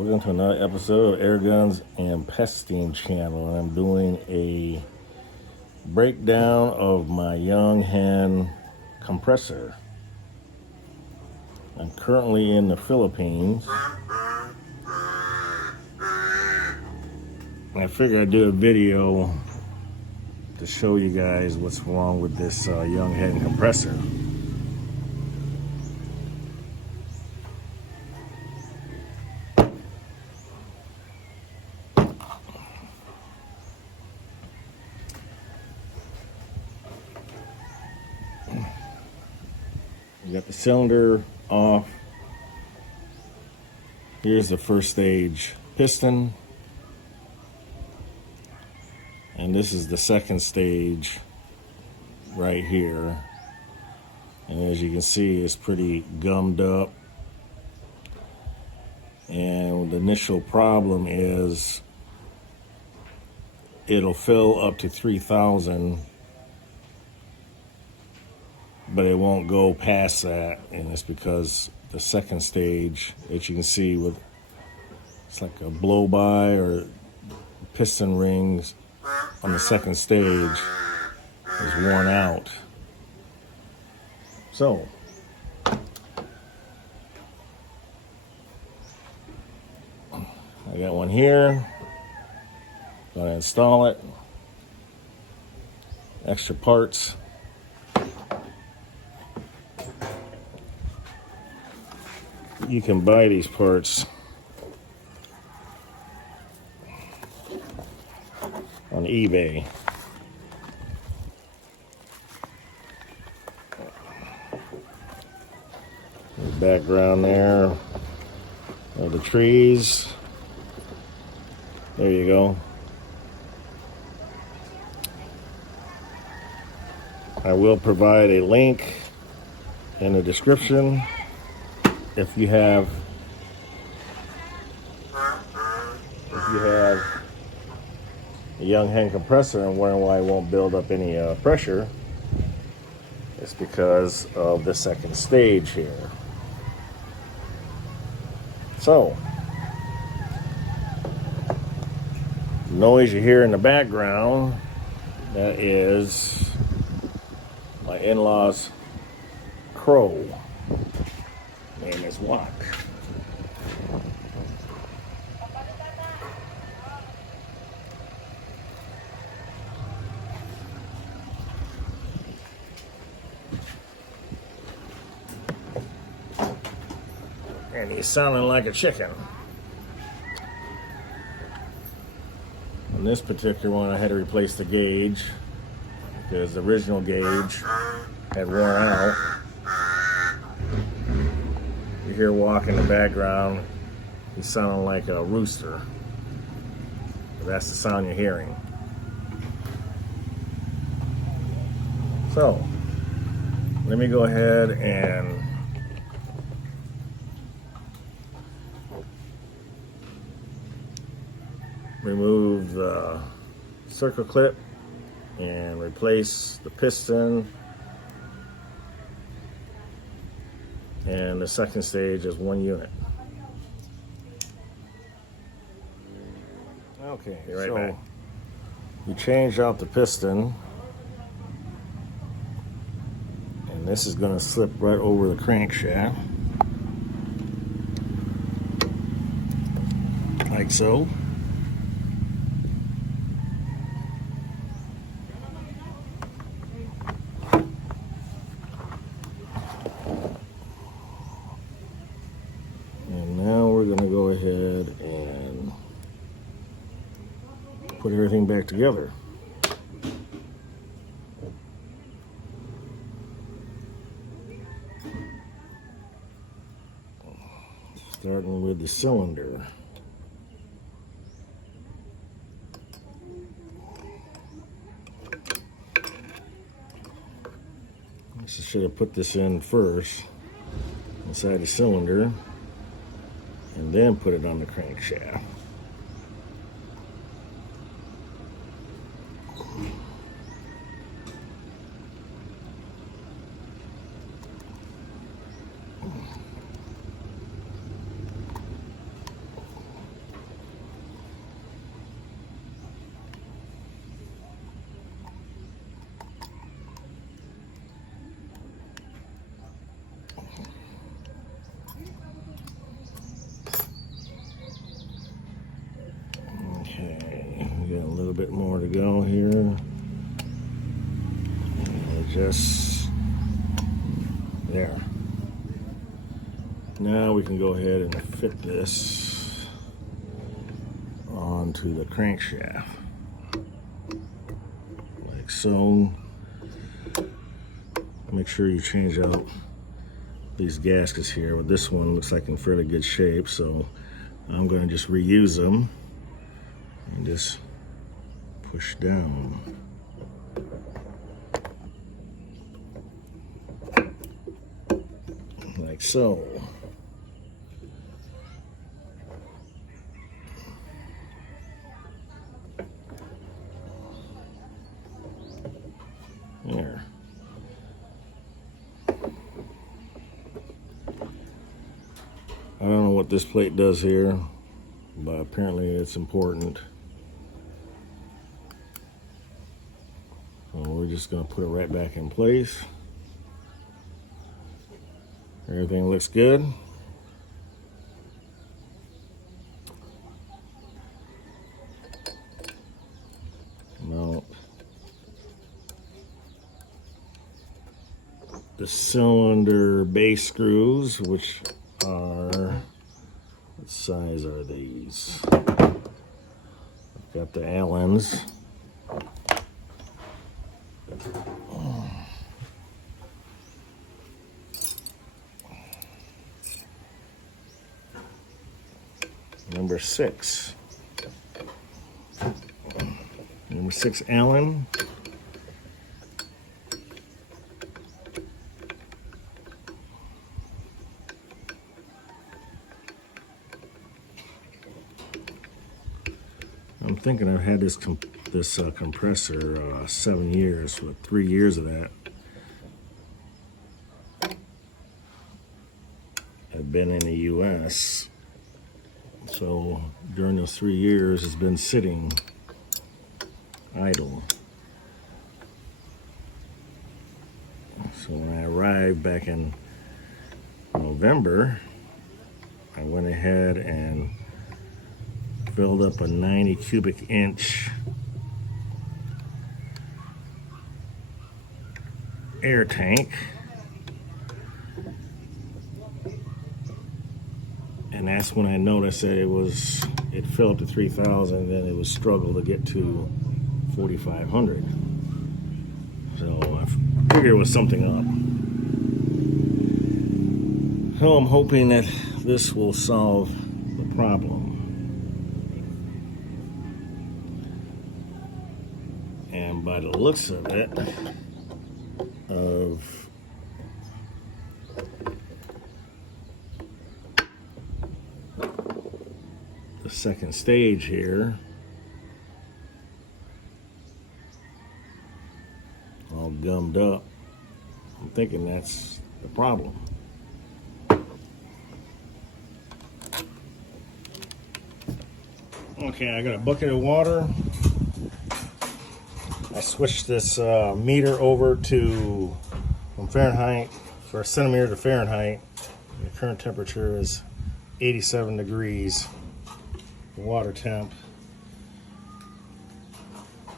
Welcome to another episode of Air Guns and Pesting Channel. And I'm doing a breakdown of my Yong Heng compressor. I'm currently in the Philippines. I figured I'd do a video to show you guys what's wrong with this Yong Heng compressor. You got the cylinder off. Here's the first stage piston. And this is the second stage right here. And as you can see, it's pretty gummed up. And the initial problem is it'll fill up to 3,000, but it won't go past that. And it's because the second stage, as you can see, it's like a blow by or piston rings on the second stage is worn out. So I got one here. Gonna install it. Extra parts. You can buy these parts on eBay. The background there of the trees. There you go. I will provide a link in the description if you have a Yong Heng compressor and wondering why it won't build up any pressure. It's because of the second stage here. So, the noise you hear in the background, that is my in-laws' crow. Name is Wok. And he's sounding like a chicken. On this particular one, I had to replace the gauge because the original gauge had worn out. You hear Wok in the background, he's sounding like a rooster. That's the sound you're hearing. So, let me go ahead and remove the circle clip and replace the piston. And the second stage is one unit. Okay, so back. You change out the piston, and this is going to slip right over the crankshaft, like so. We're going to go ahead and put everything back together. Starting with the cylinder. I should have put this in first, inside the cylinder, and then put it on the crankshaft. Got a little bit more to go here. And just there. Now we can go ahead and fit this onto the crankshaft. Like so. Make sure you change out these gaskets here. But this one looks like in fairly good shape, so I'm going to just reuse them and just push down. Like so. There. I don't know what this plate does here, but apparently it's important. So we're just going to put it right back in place. Everything looks good. Now, the cylinder base screws, which are, what size are these? I've got the Allens. Number 6. Number 6 Allen. I'm thinking I've had this compressor 7 years, with 3 years of that have been in the U.S. So during those 3 years, it's been sitting idle. So when I arrived back in November, I went ahead and filled up a 90 cubic inch air tank, and that's when I noticed that it filled up to 3,000, then it was struggle to get to 4,500. So I figured it was something up. So I'm hoping that this will solve the problem. And by the looks of it, of the second stage here, all gummed up, I'm thinking that's the problem. Okay, I got a bucket of water. I switched this meter over from Fahrenheit, for a centimeter to Fahrenheit. The current temperature is 87 degrees. The water temp.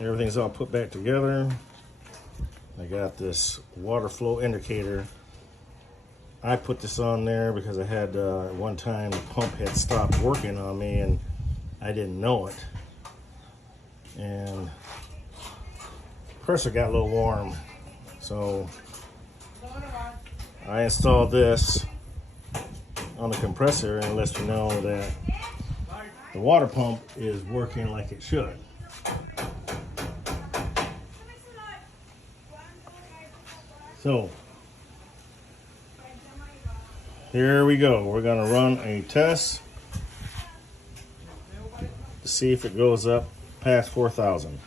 Everything's all put back together. I got this water flow indicator. I put this on there because I had at one time the pump had stopped working on me and I didn't know it. And compressor got a little warm, so I installed this on the compressor and it lets you know that the water pump is working like it should. So here we go. We're going to run a test to see if it goes up past 4,000.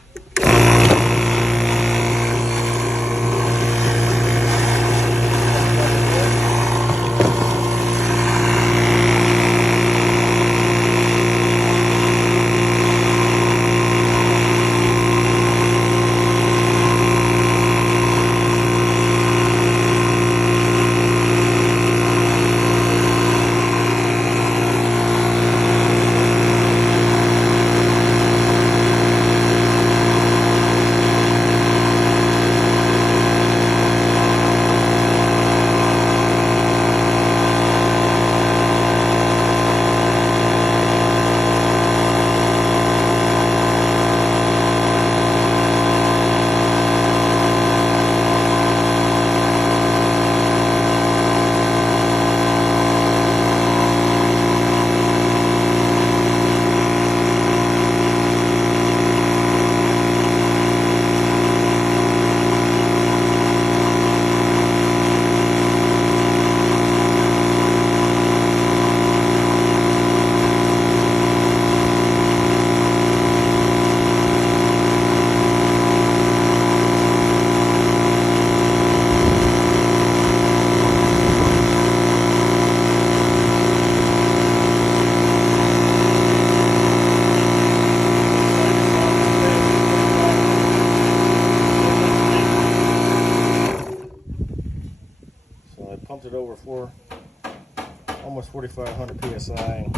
almost 4,500 psi.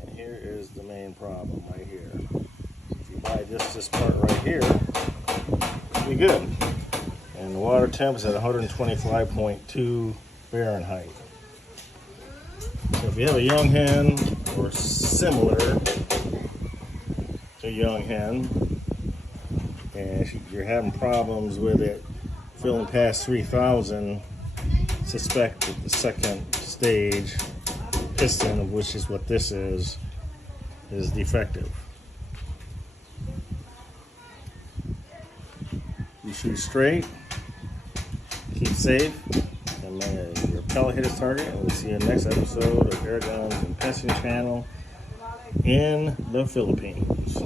And here is the main problem right here. If you buy just this part right here, it'll be good. And the water temp is at 125.2 Fahrenheit. So if you have a Yong Heng or similar to Yong Heng, and you're having problems with it filling past 3,000, suspect that the second stage piston, which is what this is defective. You shoot straight, keep safe, and may your pellet hit its target. And we'll see you in the next episode of Air Guns and Piston Channel in the Philippines.